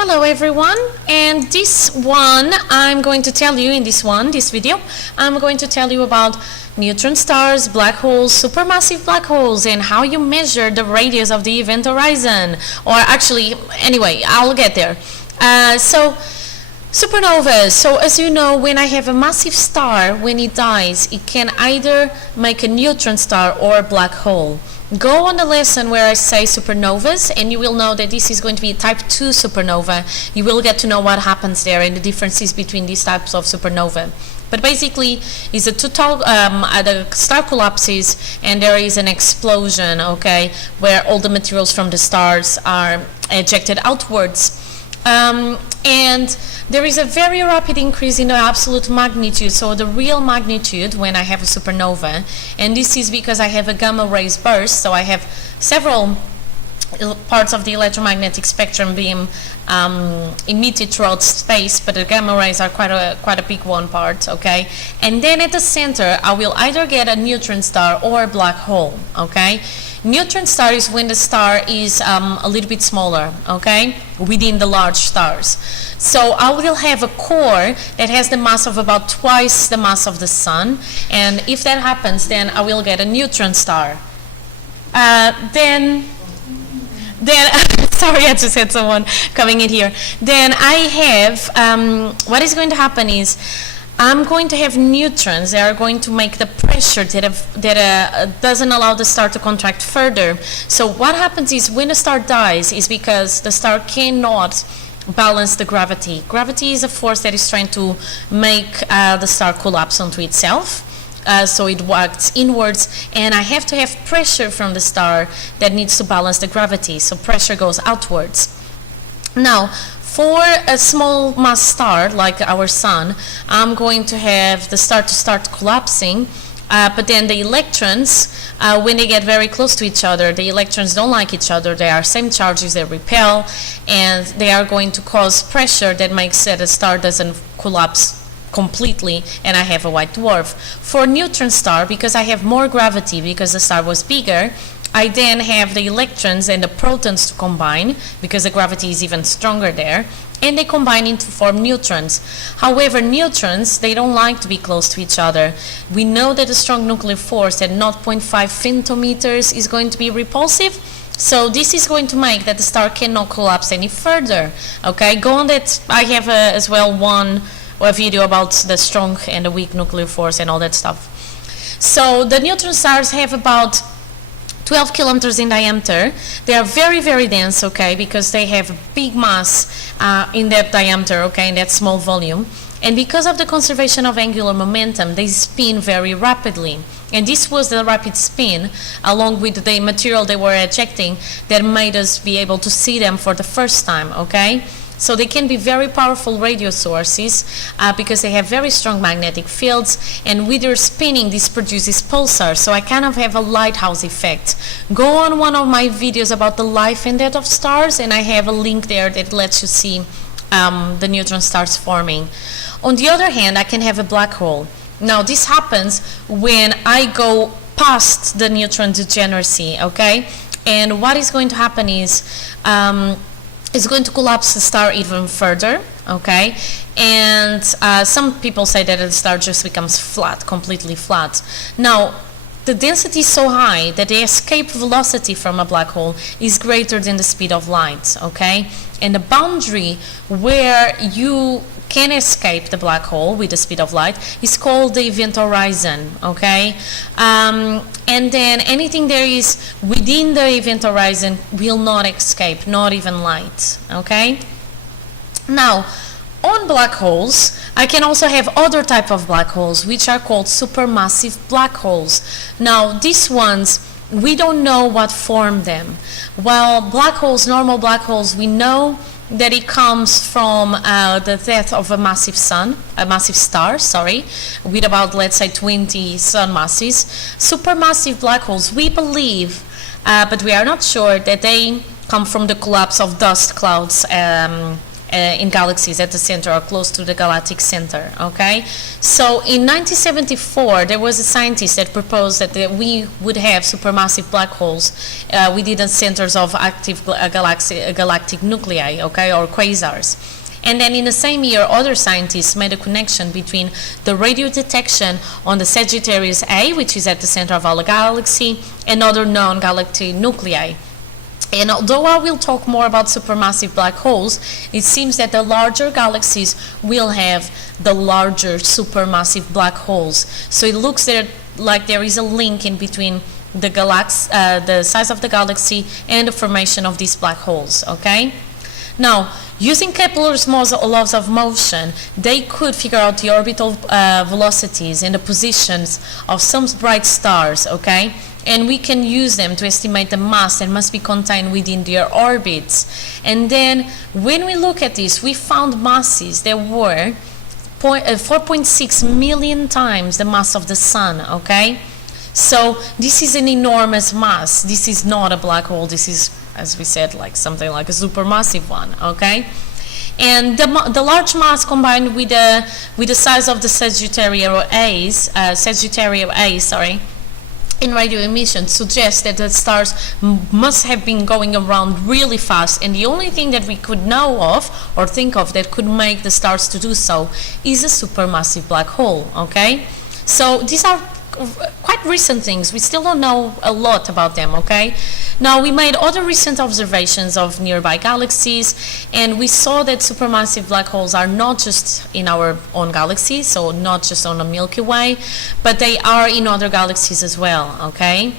Hello everyone, and this video, I'm going to tell you about neutron stars, black holes, supermassive black holes, and how you measure the radius of the event horizon. Or actually, anyway, I'll get there. Supernovas. So as you know, when I have a massive star, when it dies, it can either make a neutron star or a black hole. Go on the lesson where I say supernovas, and you will know that this is going to be a type 2 supernova. You will get to know what happens there and the differences between these types of supernova. But basically, it's a total, the star collapses and there is an explosion, okay, where all the materials from the stars are ejected outwards. And there is a very rapid increase in the absolute magnitude, so the real magnitude when I have a supernova, and this is because I have a gamma rays burst, so I have several parts of the electromagnetic spectrum being emitted throughout space, but the gamma rays are quite a big one part, okay? And then at the center, I will either get a neutron star or a black hole, okay? Neutron star is when the star is a little bit smaller, okay, within the large stars. So I will have a core that has the mass of about twice the mass of the sun, and if that happens, then I will get a neutron star. Then sorry, I just had someone coming in here. Then I have, what is going to happen is, I'm going to have neutrons that are going to make the pressure that doesn't allow the star to contract further. So what happens is when a star dies is because the star cannot balance the gravity. Gravity is a force that is trying to make the star collapse onto itself. So it works inwards, and I have to have pressure from the star that needs to balance the gravity. So pressure goes outwards. Now, for a small mass star like our sun, I'm going to have the star to start collapsing, but then the electrons, when they get very close to each other, the electrons don't like each other. They are same charges, they repel, and they are going to cause pressure that makes that the star doesn't collapse completely, and I have a white dwarf. For neutron star, because I have more gravity, because the star was bigger, I then have the electrons and the protons to combine, because the gravity is even stronger there, and they combine to form neutrons. However, neutrons, they don't like to be close to each other. We know that a strong nuclear force at 0.5 femtometers is going to be repulsive, so this is going to make that the star cannot collapse any further. Okay, go on that. I have as well a video about the strong and the weak nuclear force and all that stuff. So the neutron stars have about 12 kilometers in diameter. They are very, very dense, okay, because they have a big mass in that diameter, okay, in that small volume. And because of the conservation of angular momentum, they spin very rapidly. And this was the rapid spin, along with the material they were ejecting, that made us be able to see them for the first time, okay? So they can be very powerful radio sources because they have very strong magnetic fields, and with their spinning this produces pulsars, so I kind of have a lighthouse effect. Go on one of my videos about the life and death of stars, and I have a link there that lets you see the neutron stars forming. On the other hand, I can have a black hole. Now this happens when I go past the neutron degeneracy, okay? And what is going to happen is it's going to collapse the star even further, okay? And some people say that the star just becomes flat, completely flat. Now, the density is so high that the escape velocity from a black hole is greater than the speed of light, okay? And the boundary where you can escape the black hole with the speed of light is called the event horizon, okay? And then anything there is within the event horizon will not escape, not even light, okay? Now, on black holes, I can also have other type of black holes, which are called supermassive black holes. Now, these ones, we don't know what formed them. While black holes, normal black holes, we know that it comes from the death of a massive star, with about, let's say, 20 sun masses. Supermassive black holes, we believe, but we are not sure, that they come from the collapse of dust clouds in galaxies at the center or close to the galactic center, okay? So in 1974, there was a scientist that proposed that we would have supermassive black holes within the centers of active galactic nuclei, okay, or quasars. And then in the same year, other scientists made a connection between the radio detection on the Sagittarius A, which is at the center of our galaxy, and other known galactic nuclei. And although I will talk more about supermassive black holes, it seems that the larger galaxies will have the larger supermassive black holes. So it looks like there is a link in between the size of the galaxy and the formation of these black holes, okay? Now, using Kepler's laws of motion, they could figure out the orbital velocities and the positions of some bright stars, okay? And we can use them to estimate the mass that must be contained within their orbits. And then, when we look at this, we found masses that were 4.6 million times the mass of the Sun, okay? So, this is an enormous mass. This is not a black hole. This is, as we said, like something like a supermassive one, okay? And the large mass combined with the size of the Sagittarius A, in radio emission suggests that the stars must have been going around really fast, and the only thing that we could know of or think of that could make the stars to do so is a supermassive black hole, okay? So these are quite recent things. We still don't know a lot about them, okay? Now, we made other recent observations of nearby galaxies, and we saw that supermassive black holes are not just in our own galaxy, so not just on the Milky Way, but they are in other galaxies as well, okay?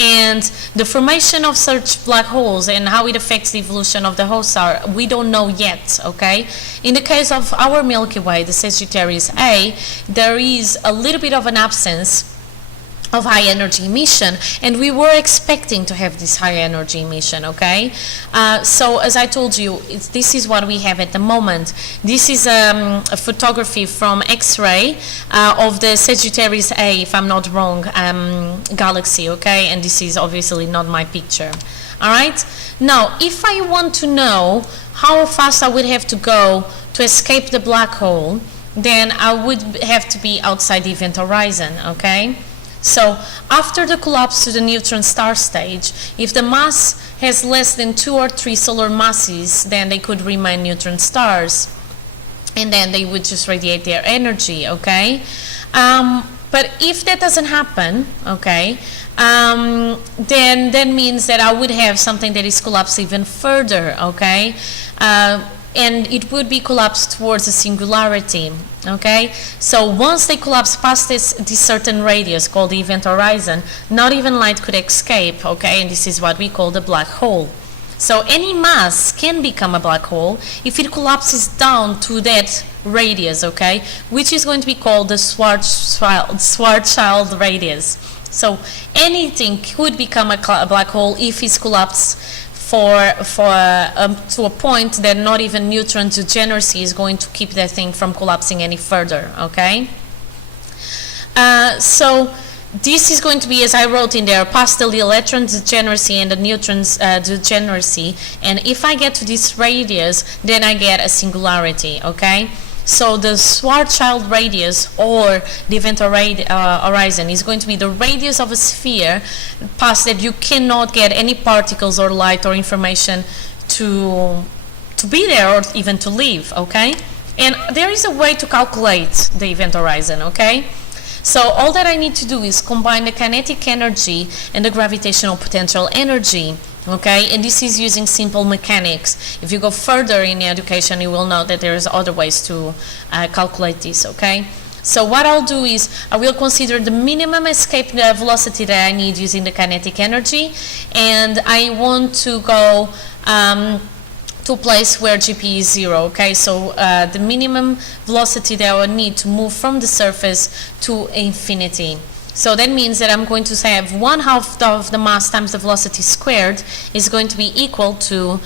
And the formation of such black holes and how it affects the evolution of the whole star, we don't know yet, okay? In the case of our Milky Way, the Sagittarius A, there is a little bit of an absence of high energy emission, and we were expecting to have this high energy emission, okay? So as I told you, this is what we have at the moment. This is a photography from SgrA of the Sagittarius A, if I'm not wrong, galaxy, okay? And this is obviously not my picture, all right? Now, if I want to know how fast I would have to go to escape the black hole, then I would have to be outside the event horizon, okay? So, after the collapse to the neutron star stage, if the mass has less than 2 or 3 solar masses, then they could remain neutron stars, and then they would just radiate their energy, okay? But if that doesn't happen, okay, then that means that I would have something that is collapsed even further, okay? And it would be collapsed towards a singularity, okay? So once they collapse past this certain radius called the event horizon, not even light could escape, okay? And this is what we call the black hole. So any mass can become a black hole if it collapses down to that radius, okay? Which is going to be called the Schwarzschild radius. So anything could become a black hole if it's collapsed to a point that not even neutron degeneracy is going to keep that thing from collapsing any further, okay? So this is going to be, as I wrote in there, past the electron degeneracy and the neutron's degeneracy, and if I get to this radius, then I get a singularity, okay? So the Schwarzschild radius, or the event horizon, is going to be the radius of a sphere past that you cannot get any particles or light or information to be there or even to live, okay? And there is a way to calculate the event horizon, okay? So all that I need to do is combine the kinetic energy and the gravitational potential energy, okay? And this is using simple mechanics. If you go further in education, you will know that there's other ways to calculate this, okay? So what I'll do is I will consider the minimum escape velocity that I need using the kinetic energy, and I want to go to a place where GP is 0, okay? So the minimum velocity that I would need to move from the surface to infinity. So that means that I'm going to have 1/2 of the mass times the velocity squared is going to be equal to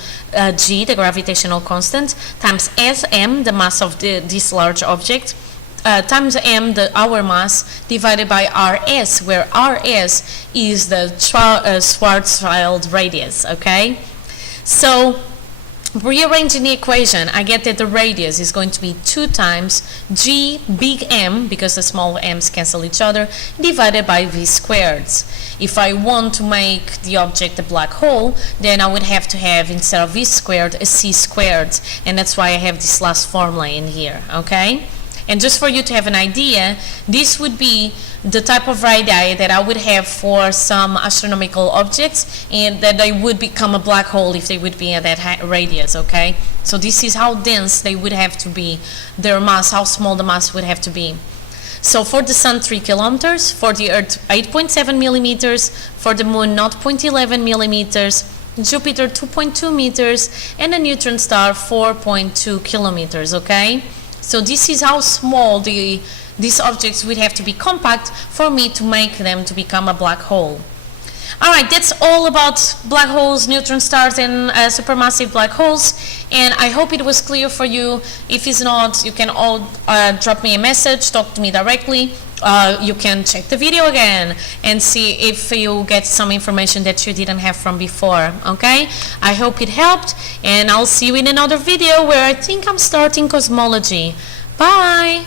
g, the gravitational constant, times sm, the mass of this large object, times m, our mass, divided by rs, where rs is the Schwarzschild radius, okay? So Rearranging the equation, I get that the radius is going to be 2 times g big M, because the small m's cancel each other, divided by v squared. If I want to make the object a black hole, then I would have to have, instead of v squared, a c squared, and that's why I have this last formula in here, okay? And just for you to have an idea, this would be the type of radii that I would have for some astronomical objects, and that they would become a black hole if they would be at that radius, okay? So this is how dense they would have to be, their mass, how small the mass would have to be. So for the Sun 3 kilometers, for the Earth 8.7 millimeters, for the Moon 0.11 millimeters, Jupiter 2.2 meters, and a neutron star 4.2 kilometers, okay? So this is how small these objects would have to be compact for me to make them to become a black hole. Alright, that's all about black holes, neutron stars, and supermassive black holes, and I hope it was clear for you. If it's not, you can all drop me a message, talk to me directly. You can check the video again and see if you get some information that you didn't have from before, okay? I hope it helped, and I'll see you in another video where I think I'm starting cosmology. Bye!